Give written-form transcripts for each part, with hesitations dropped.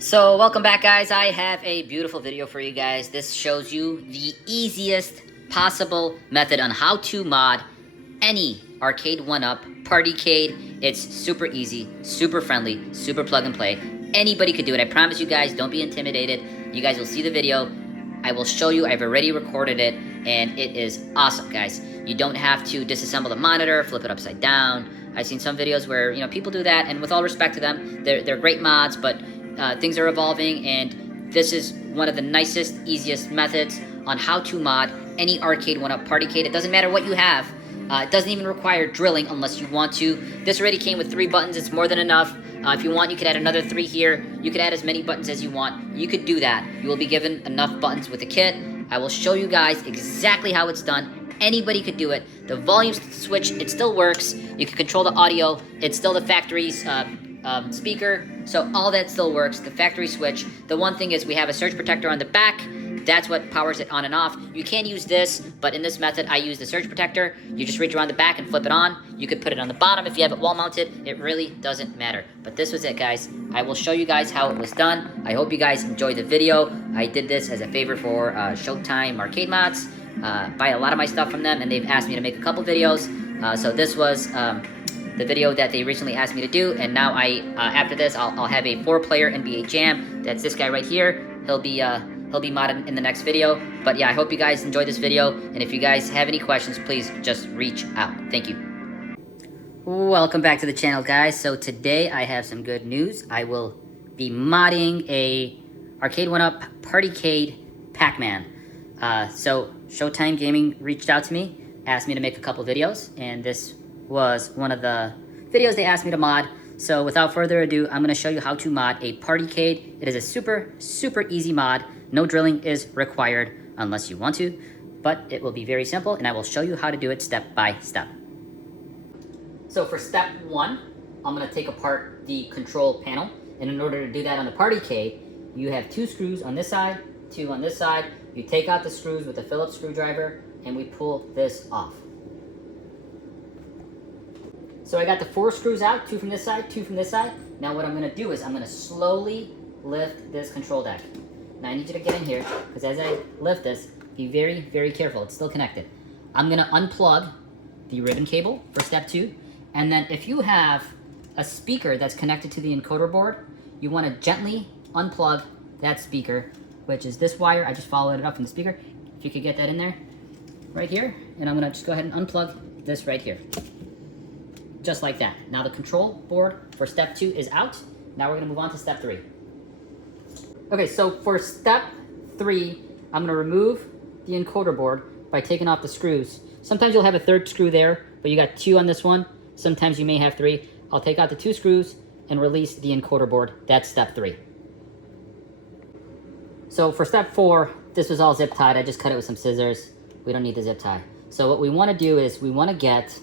So welcome back, guys. I have a beautiful video for you guys. This shows you the easiest possible method on how to mod any Arcade1Up Partycade. It's super easy, super friendly, super plug and play. Anybody could do it. I promise you guys, don't be intimidated. You guys will see the video. I will show you. I've already recorded it, and it is awesome, guys. You don't have to disassemble the monitor, flip it upside down. I've seen some videos where people do that, and with all respect to them, they're great mods, but things are evolving, and this is one of the nicest, easiest methods on how to mod any Arcade1Up Partycade. It doesn't matter what you have. It doesn't even require drilling unless you want to. This already came with 3 buttons. It's more than enough. If you want, you could add another 3 here. You could add as many buttons as you want. You could do that. You will be given enough buttons with the kit. I will show you guys exactly how it's done. Anybody could do it. The volume switch, it still works. You can control the audio. It's still the factory's speaker, so all that still works. The factory switch. The one thing is we have a surge protector on the back. That's what powers it on and off. You can use this, but in this method, I use the surge protector. You just reach around the back and flip it on. You could put it on the bottom if you have it wall mounted. It really doesn't matter. But this was it, guys. I will show you guys how it was done. I hope you guys enjoyed the video. I did this as a favor for Showtime Arcade Mods. Buy a lot of my stuff from them, and they've asked me to make a couple videos. So this was the video that they recently asked me to do, and now after this, I'll have a 4-player NBA Jam. That's this guy right here. He'll be modded in the next video. But yeah, I hope you guys enjoyed this video, and if you guys have any questions, please just reach out. Thank you. Welcome back to the channel, guys. So today I have some good news. I will be modding a Arcade1Up Partycade Pac-Man. So Showtime Gaming reached out to me, asked me to make a couple videos, and this was one of the videos they asked me to mod. So without further ado, I'm going to show you how to mod a Partycade. It is a super, super easy mod. No drilling is required unless you want to, but it will be very simple, and I will show you how to do it step by step. So for step 1, I'm going to take apart the control panel, and in order to do that on the Partycade, you have 2 screws on this side, 2 on this side. You take out the screws with a Phillips screwdriver, and we pull this off. So I got the 4 screws out, 2 from this side, 2 from this side. Now what I'm going to do is I'm going to slowly lift this control deck. Now I need you to get in here, because as I lift this, be very, very careful. It's still connected. I'm going to unplug the ribbon cable for step 2. And then if you have a speaker that's connected to the encoder board, you want to gently unplug that speaker, which is this wire. I just followed it up from the speaker. If you could get that in there, right here. And I'm going to just go ahead and unplug this right here. Just like that. Now the control board for step 2 is out. Now we're going to move on to step 3. Okay, so for step 3, I'm going to remove the encoder board by taking off the screws. Sometimes you'll have a 3rd screw there, but you got 2 on this one. Sometimes you may have 3. I'll take out the 2 screws and release the encoder board. That's step 3. So for step 4, this was all zip tied. I just cut it with some scissors. We don't need the zip tie. So what we want to do is we want to get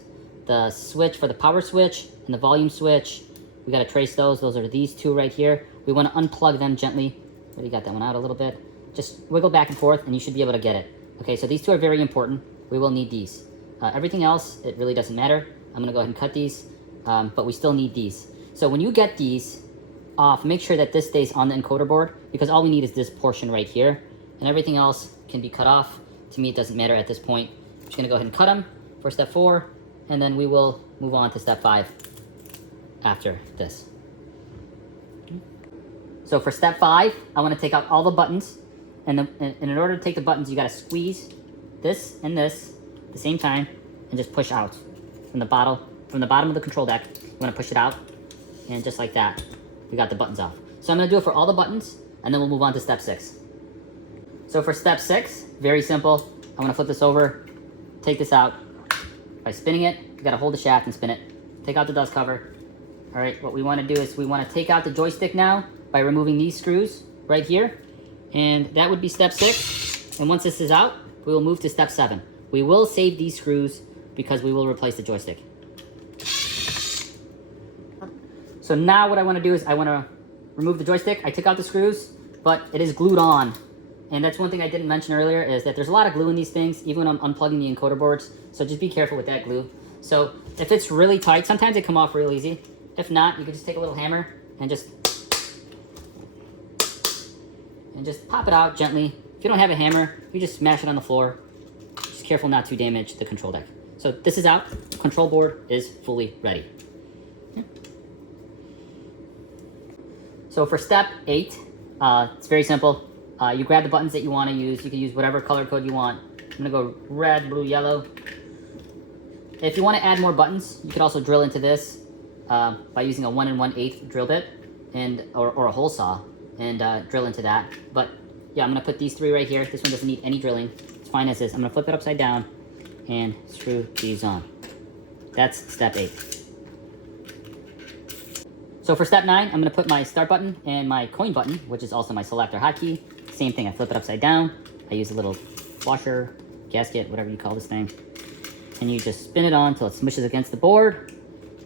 the switch for the power switch and the volume switch. We got to trace those. Those are these 2 right here. We want to unplug them gently. Already got that one out a little bit. Just wiggle back and forth, and you should be able to get it. Okay, so these 2 are very important. We will need these. Everything else, it really doesn't matter. I'm going to go ahead and cut these, but we still need these. So when you get these off, make sure that this stays on the encoder board, because all we need is this portion right here, and everything else can be cut off. To me, it doesn't matter at this point. I'm just going to go ahead and cut them for step 4, and then we will move on to step 5 after this. So for step 5, I want to take out all the buttons, and in order to take the buttons, you got to squeeze this and this at the same time, and just push out from the bottom of the control deck. You want to push it out, and just like that, we got the buttons off. So I'm going to do it for all the buttons, and then we'll move on to step 6. So for step 6, very simple. I'm going to flip this over, take this out. By spinning it, you got to hold the shaft and spin it. Take out the dust cover. All right, what we want to do is we want to take out the joystick now by removing these screws right here. And that would be step 6. And once this is out, we will move to step 7. We will save these screws because we will replace the joystick. So now what I want to do is I want to remove the joystick. I took out the screws, but it is glued on. And that's one thing I didn't mention earlier, is that there's a lot of glue in these things, even when I'm unplugging the encoder boards. So just be careful with that glue. So if it's really tight, sometimes they come off real easy. If not, you can just take a little hammer and just and just pop it out gently. If you don't have a hammer, you just smash it on the floor. Just careful not to damage the control deck. So this is out. Control board is fully ready. So for step 8, it's very simple. You grab the buttons that you want to use. You can use whatever color code you want. I'm gonna go red, blue, yellow. If you want to add more buttons, you could also drill into this by using a 1 1/8 drill bit or a hole saw and drill into that. But yeah, I'm gonna put these 3 right here. This one doesn't need any drilling. It's fine as is. I'm gonna flip it upside down and screw these on. That's step 8. So for step 9, I'm gonna put my start button and my coin button, which is also my select or hotkey. Same thing, I flip it upside down. I use a little washer, gasket, whatever you call this thing. And you just spin it on until it smushes against the board.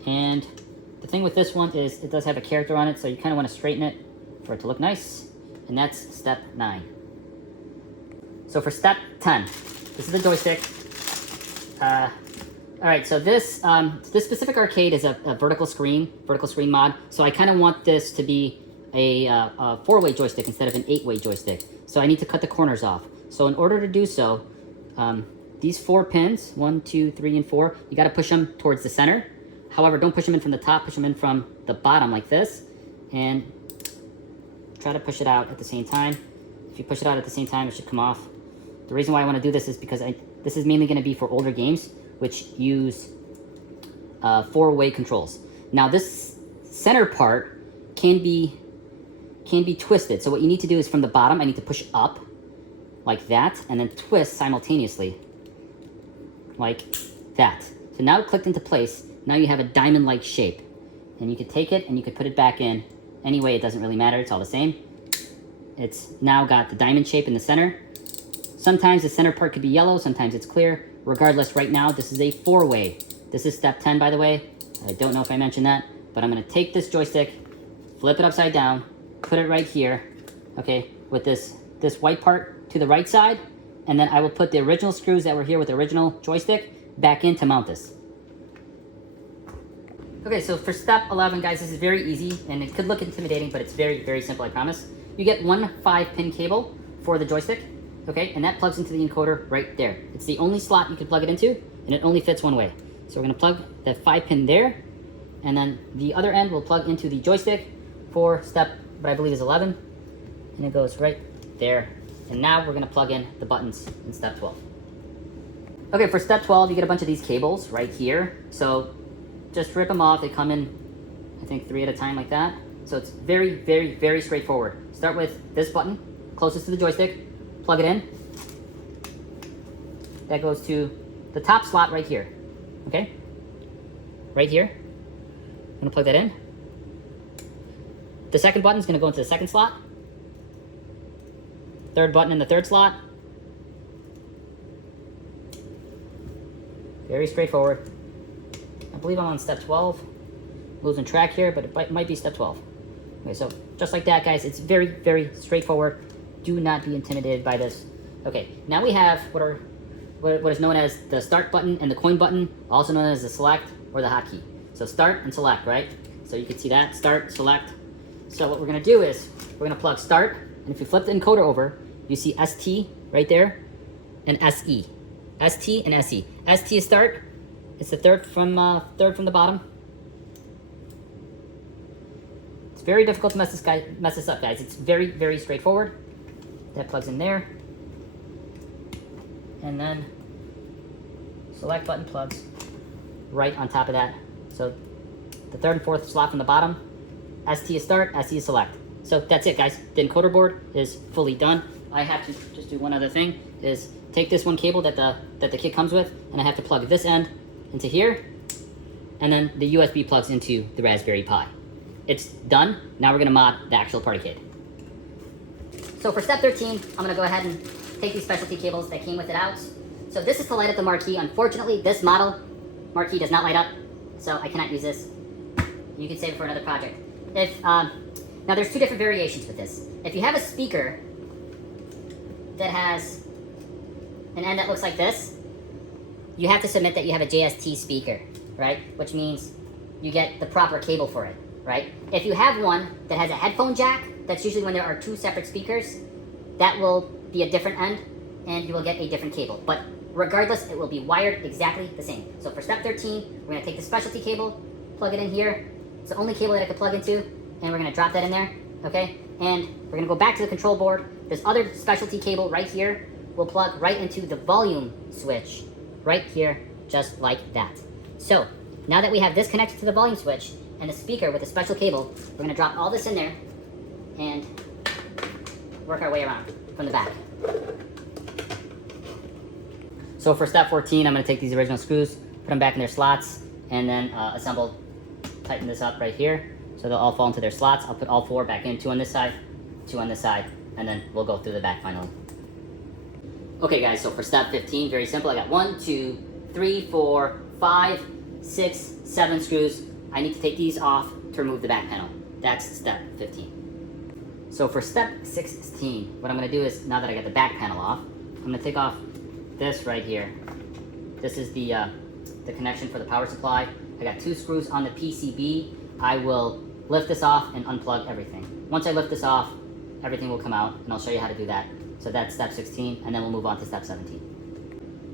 And the thing with this one is it does have a character on it, so you kind of want to straighten it for it to look nice. And that's step 9. So for step 10, this is the joystick. All right, so this specific arcade is a vertical screen mod. So I kind of want this to be a 4-way joystick instead of an 8-way joystick. So I need to cut the corners off. So in order to do so, these 4 pins, 1, 2, 3, and 4, you got to push them towards the center. However, don't push them in from the top, push them in from the bottom like this, and try to push it out at the same time. If you push it out at the same time, it should come off. The reason why I want to do this is because this is mainly going to be for older games, which use 4-way controls. Now this center part can be twisted. So what you need to do is from the bottom, I need to push up like that, and then twist simultaneously like that. So now it clicked into place. Now you have a diamond-like shape, and you could take it and you could put it back in any way. It doesn't really matter. It's all the same. It's now got the diamond shape in the center. Sometimes the center part could be yellow, sometimes it's clear. Regardless, right now, this is a 4-way. This is step 10, by the way. I don't know if I mentioned that, but I'm gonna take this joystick, flip it upside down, put it right here, okay, with this white part to the right side, and then I will put the original screws that were here with the original joystick back in to mount this. Okay, so for step 11, guys, this is very easy, and it could look intimidating, but it's very, very simple, I promise. You get one 5-pin cable for the joystick, okay, and that plugs into the encoder right there. It's the only slot you can plug it into, and it only fits one way. So we're gonna plug that 5-pin there, and then the other end will plug into the joystick for step, what I believe is 11, and it goes right there. And now we're gonna plug in the buttons in step 12. Okay, for step 12, you get a bunch of these cables right here. So just rip them off. They come in, I think, 3 at a time like that. So it's very, very, very straightforward. Start with this button, closest to the joystick, plug it in. That goes to the top slot right here, okay? Right here. I'm gonna plug that in. The second button is gonna go into the second slot. Third button in the third slot. Very straightforward. I believe I'm on step 12. Losing track here, but it might be step 12. Okay, so just like that, guys, it's very, very straightforward. Do not be intimidated by this. Okay, now we have what is known as the start button and the coin button, also known as the select or the hotkey. So start and select, right? So you can see that, start, select. So what we're gonna do is, we're gonna plug start, and if you flip the encoder over, you see ST right there, and SE. ST and SE. ST is start. It's the third from the bottom. It's very difficult to mess this up, guys. It's very, very straightforward. That plugs in there. And then select button plugs right on top of that. So the third and fourth slot from the bottom, ST is start, SE is select. So that's it, guys. The encoder board is fully done. I have to just do one other thing, is take this one cable that the kit comes with, and I have to plug this end into here, and then the USB plugs into the Raspberry Pi. It's done. Now we're gonna mod the actual Partycade. So for step 13, I'm gonna go ahead and take these specialty cables that came with it out. So this is to light up the marquee. Unfortunately, this model marquee does not light up, so I cannot use this. You can save it for another project. Now there's 2 different variations with this. If you have a speaker that has an end that looks like this, you have to submit that you have a JST speaker, right? Which means you get the proper cable for it, right? If you have one that has a headphone jack, that's usually when there are 2 separate speakers, that will be a different end, and you will get a different cable. But regardless, it will be wired exactly the same. So for step 13, we're gonna take the specialty cable, plug it in here. It's the only cable that I could plug into, and we're gonna drop that in there, okay? And we're gonna go back to the control board. This other specialty cable right here will plug right into the volume switch, right here, just like that. So, now that we have this connected to the volume switch, and the speaker with a special cable, we're gonna drop all this in there, and work our way around from the back. So for step 14, I'm gonna take these original screws, put them back in their slots, and then tighten this up right here, so they'll all fall into their slots. I'll put all 4 back in, 2 on this side, 2 on this side, and then we'll go through the back finally. Okay guys, so for step 15, very simple. I got 1, 2, 3, 4, 5, 6, 7 screws. I need to take these off to remove the back panel. That's step 15. So for step 16, what I'm gonna do is, now that I got the back panel off, I'm gonna take off this right here. This is the connection for the power supply. I got 2 screws on the PCB. I will lift this off and unplug everything. Once I lift this off, everything will come out, and I'll show you how to do that. So that's step 16, and then we'll move on to step 17.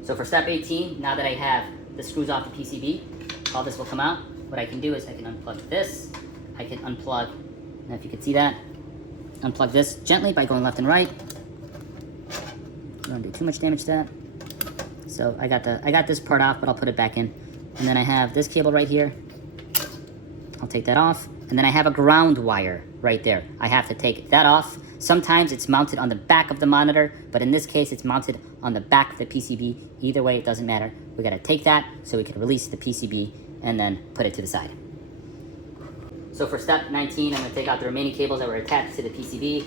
So for step 18, now that I have the screws off the PCB, all this will come out. What I can do is I can unplug this. I can unplug, I don't know if you can see that, unplug this gently by going left and right. Don't do too much damage to that. So I got this part off, but I'll put it back in. And then I have this cable right here. I'll take that off. And then I have a ground wire right there. I have to take that off. Sometimes it's mounted on the back of the monitor, but in this case, it's mounted on the back of the PCB. Either way, it doesn't matter. We gotta take that so we can release the PCB and then put it to the side. So for step 19, I'm gonna take out the remaining cables that were attached to the PCB.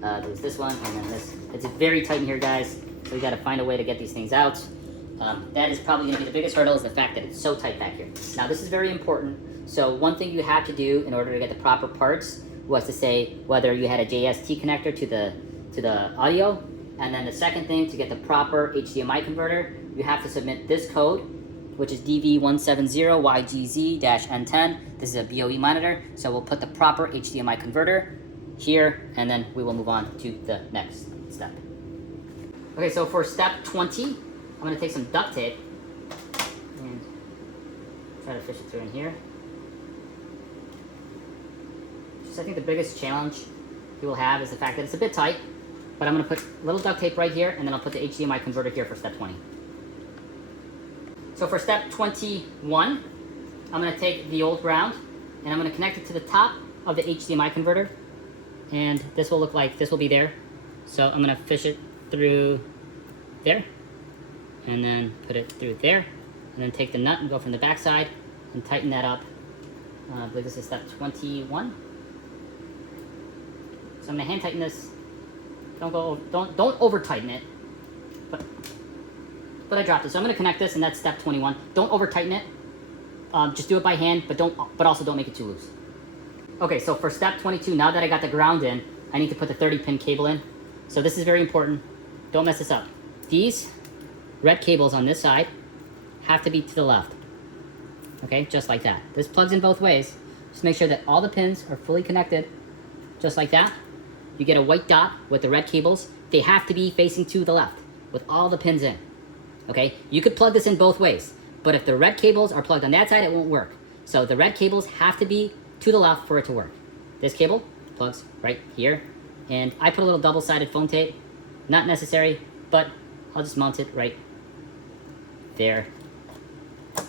There's this one and then this. It's very tight in here, guys, so we gotta find a way to get these things out. That is probably gonna be the biggest hurdle, is the fact that it's so tight back here. Now, this is very important. So one thing you have to do in order to get the proper parts was to say whether you had a JST connector to the audio, and then the second thing, to get the proper HDMI converter, you have to submit this code, which is DV170YGZ-N10. This is a BOE monitor, so we'll put the proper HDMI converter here, and then we will move on to the next step. Okay, so for step 20, I'm gonna take some duct tape and try to fish it through in here. So I think the biggest challenge you will have is the fact that it's a bit tight, but I'm gonna put a little duct tape right here, and then I'll put the HDMI converter here for step 20. So for step 21, I'm gonna take the old ground, and I'm gonna connect it to the top of the HDMI converter, and this will look like, this will be there. So I'm gonna fish it through there, and then put it through there, and then take the nut and go from the back side and tighten that up. I believe this is step 21. So I'm gonna hand tighten this. Don't over tighten it. But I dropped it. So I'm gonna connect this, and that's step 21. Don't over tighten it. Just do it by hand, but also don't make it too loose. Okay, so for step 22, now that I got the ground in, I need to put the 30-pin cable in. So this is very important. Don't mess this up. These red cables on this side have to be to the left. Okay, just like that. This plugs in both ways. Just make sure that all the pins are fully connected, just like that. You get a white dot with the red cables. They have to be facing to the left with all the pins in. Okay, you could plug this in both ways, but if the red cables are plugged on that side, it won't work. So the red cables have to be to the left for it to work. This cable plugs right here, and I put a little double-sided foam tape. Not necessary, but I'll just mount it right there,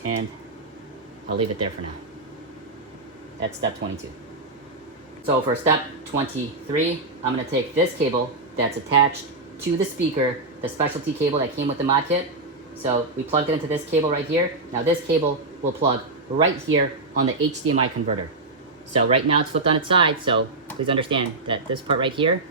and I'll leave it there for now. That's step 22. So for step 23, I'm gonna take this cable that's attached to the speaker, the specialty cable that came with the mod kit. So we plugged it into this cable right here. Now this cable will plug right here on the HDMI converter. So right now it's flipped on its side, so please understand that this part right here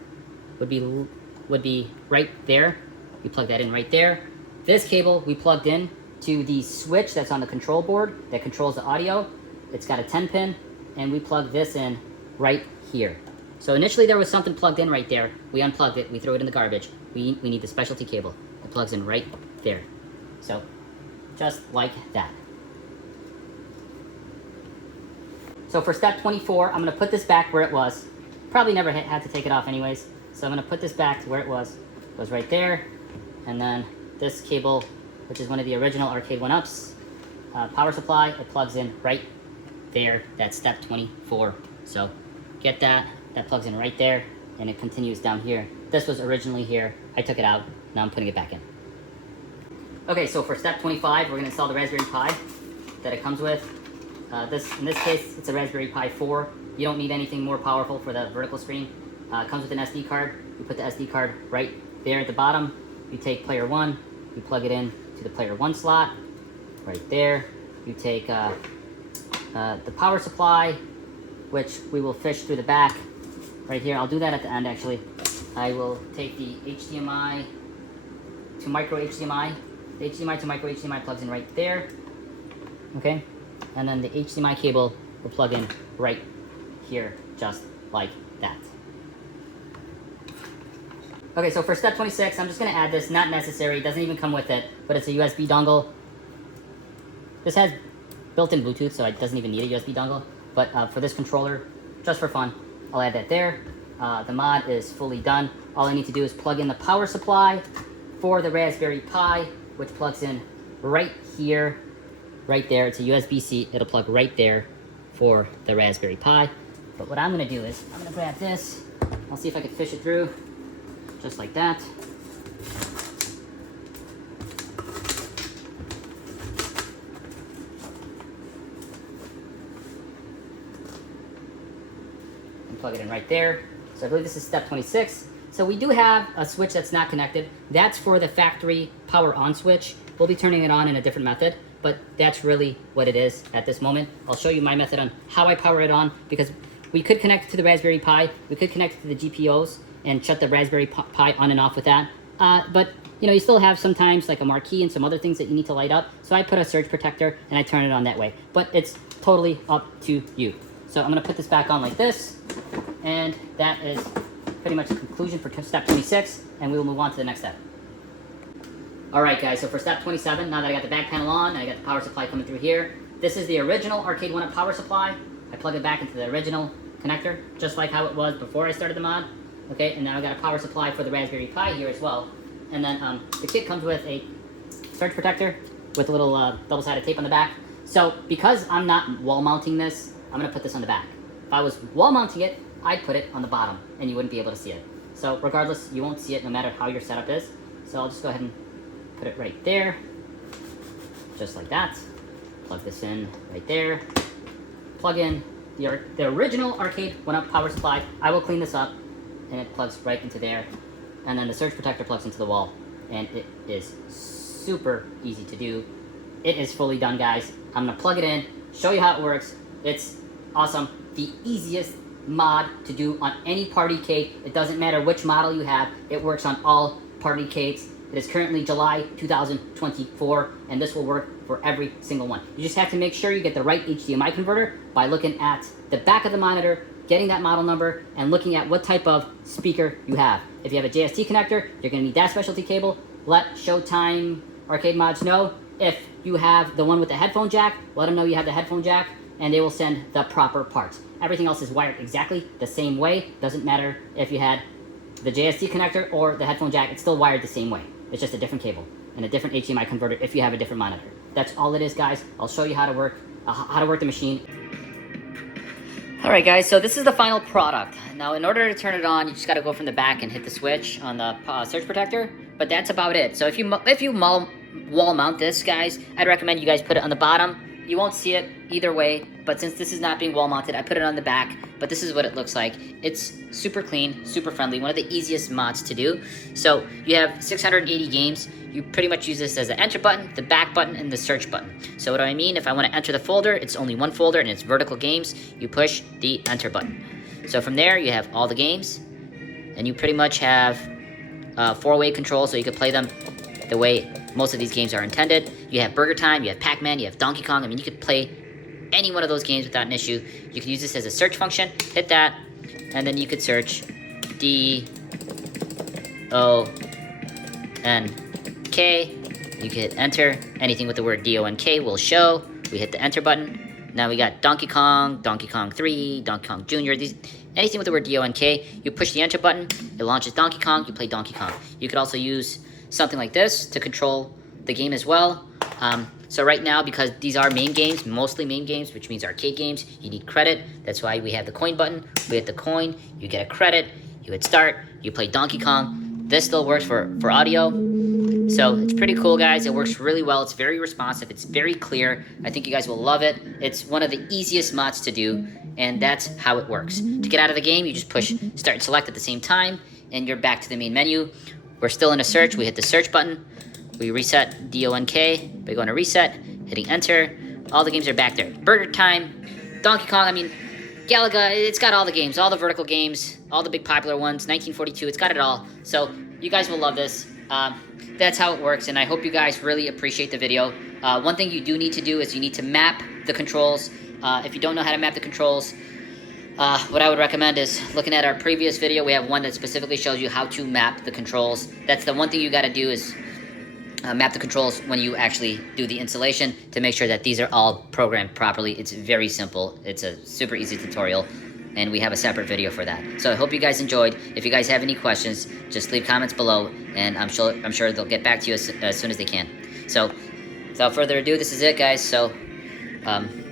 would be right there. We plug that in right there. This cable we plugged in to the switch that's on the control board that controls the audio. It's got a 10-pin, and we plug this in right here. So initially there was something plugged in right there. We unplugged it, we threw it in the garbage. We need the specialty cable. It plugs in right there. So just like that. So for step 24, I'm gonna put this back where it was. Probably never had to take it off anyways. So I'm gonna put this back to where it was. It goes right there. And then this cable, which is one of the original Arcade1Ups power supply, it plugs in right there. That's step 24. So get that. That plugs in right there, and it continues down here. This was originally here. I took it out. Now I'm putting it back in. Okay, so for step 25, we're gonna install the Raspberry Pi that it comes with. In this case, it's a Raspberry Pi 4. You don't need anything more powerful for the vertical screen. It comes with an SD card. You put the SD card right there at the bottom. You take player 1, you plug it in to the player 1 slot, right there. You take the power supply, which we will fish through the back, right here. I'll do that at the end, actually. I will take the HDMI to micro HDMI. The HDMI to micro HDMI plugs in right there, okay? And then the HDMI cable will plug in right here, just like that. Okay, so for step 26, I'm just gonna add this, not necessary, it doesn't even come with it, but it's a USB dongle. This has built-in Bluetooth, so it doesn't even need a USB dongle, but for this controller, just for fun, I'll add that there. The mod is fully done. All I need to do is plug in the power supply for the Raspberry Pi, which plugs in right here, right there. It's a USB-C, it'll plug right there for the Raspberry Pi. But what I'm gonna do is, I'm gonna grab this, I'll see if I can fish it through, just like that. And plug it in right there. So I believe this is step 26. So we do have a switch that's not connected. That's for the factory power on switch. We'll be turning it on in a different method, but that's really what it is at this moment. I'll show you my method on how I power it on, because we could connect it to the Raspberry Pi, we could connect it to the GPIOs and shut the Raspberry Pi on and off with that. But you know, you still have sometimes like a marquee and some other things that you need to light up. So I put a surge protector and I turn it on that way. But it's totally up to you. So I'm gonna put this back on like this, and that is pretty much the conclusion for step 26, and we will move on to the next step. All right, guys, so for step 27, now that I got the back panel on, and I got the power supply coming through here, this is the original Arcade1Up power supply. I plug it back into the original connector, just like how it was before I started the mod. Okay, and now I got a power supply for the Raspberry Pi here as well. And then the kit comes with a surge protector with a little double-sided tape on the back. So because I'm not wall mounting this, I'm gonna put this on the back. If I was wall mounting it, I'd put it on the bottom and you wouldn't be able to see it. So regardless, you won't see it no matter how your setup is. So I'll just go ahead and put it right there, just like that. Plug this in right there. Plug in the original Arcade1Up power supply. I will clean this up, and it plugs right into there. And then the surge protector plugs into the wall, and it is super easy to do. It is fully done, guys. I'm gonna plug it in, show you how it works. It's awesome. The easiest mod to do on any Partycade. It doesn't matter which model you have. It works on all Partycades. It is currently July 2024, and this will work for every single one. You just have to make sure you get the right HDMI converter by looking at the back of the monitor, getting that model number, and looking at what type of speaker you have. If you have a JST connector, you're gonna need that specialty cable. Let Showtime Arcade Mods know. If you have the one with the headphone jack, let them know you have the headphone jack, and they will send the proper parts. Everything else is wired exactly the same way. Doesn't matter if you had the JST connector or the headphone jack, it's still wired the same way. It's just a different cable and a different HDMI converter if you have a different monitor. That's all it is, guys. I'll show you how to work the machine. All right, guys, so this is the final product. Now, in order to turn it on, you just gotta go from the back and hit the switch on the surge protector, but that's about it. So if you wall mount this, guys, I'd recommend you guys put it on the bottom. You won't see it either way, but since this is not being wall mounted, I put it on the back, but this is what it looks like. It's super clean, super friendly, one of the easiest mods to do. So you have 680 games. You pretty much use this as the enter button, the back button, and the search button. So what do I mean? If I want to enter the folder, it's only one folder and it's vertical games. You push the enter button. So from there, you have all the games, and you pretty much have four-way control, so you can play them the way most of these games are intended. You have Burger Time, you have Pac-Man, you have Donkey Kong. I mean, you could play any one of those games without an issue. You can use this as a search function, hit that, and then you could search D-O-N-K. You can hit enter. Anything with the word D-O-N-K will show. We hit the enter button. Now we got Donkey Kong, Donkey Kong 3, Donkey Kong Jr. These anything with the word DONK, you push the enter button, it launches Donkey Kong, you play Donkey Kong. You could also use something like this to control the game as well. So right now, because these are main games, mostly main games, which means arcade games, you need credit. That's why we have the coin button. We hit the coin, you get a credit, you hit start, you play Donkey Kong. This still works for audio. So it's pretty cool, guys. It works really well. It's very responsive. It's very clear. I think you guys will love it. It's one of the easiest mods to do, and that's how it works. To get out of the game, you just push start and select at the same time, and you're back to the main menu. We're still in a search. We hit the search button. We reset DONK by going to reset, hitting enter. All the games are back there. Burger Time, Donkey Kong, I mean, Galaga, it's got all the games, all the vertical games, all the big popular ones, 1942, it's got it all. So you guys will love this. That's how it works, and I hope you guys really appreciate the video. One thing you do need to do is you need to map the controls. If you don't know how to map the controls, what I would recommend is looking at our previous video. We have one that specifically shows you how to map the controls. That's the one thing you got to do is map the controls when you actually do the installation to make sure that these are all programmed properly. It's very simple. It's a super easy tutorial, and we have a separate video for that. So I hope you guys enjoyed. If you guys have any questions, just leave comments below, and I'm sure they'll get back to you as soon as they can. So without further ado, this is it, guys. So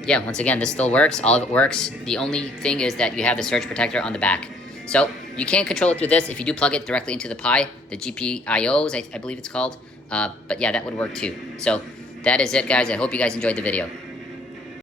yeah, once again, this still works. All of it works. The only thing is that you have the surge protector on the back. So you can't control it through this if you do plug it directly into the Pi, the GPIOs, I believe it's called. But yeah, that would work too. So that is it, guys. I hope you guys enjoyed the video.